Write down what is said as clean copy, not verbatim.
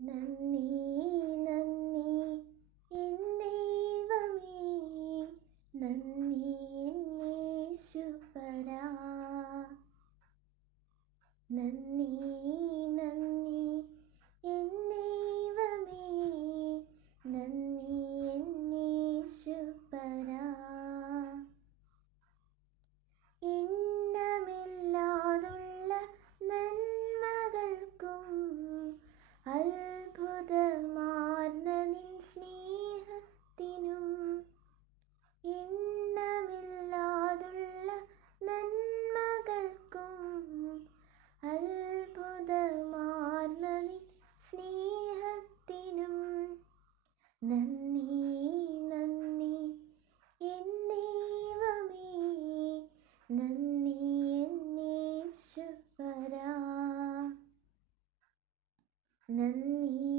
നന്ദി നന്ദി എൻ ദൈവമേ, നന്ദി എന്നേശുപരാ. നന്ദി നന്ദി എൻ ദൈവമേ, നന്ദി എന്നേശുപരാ. എണ്ണമില്ലാതുള്ള നന്മകൾക്കും അത്ഭുതമാർന്ന നിൻ സ്നേഹത്തിനും, എണ്ണമില്ലാതുള്ള നന്മകൾക്കും അത്ഭുതമാർന്ന നിൻ സ്നേഹത്തിനും നന്ദി നന്ദി എൻ ദൈവമേ, നന്ദി എന്നേശുപരാ. നന്ദി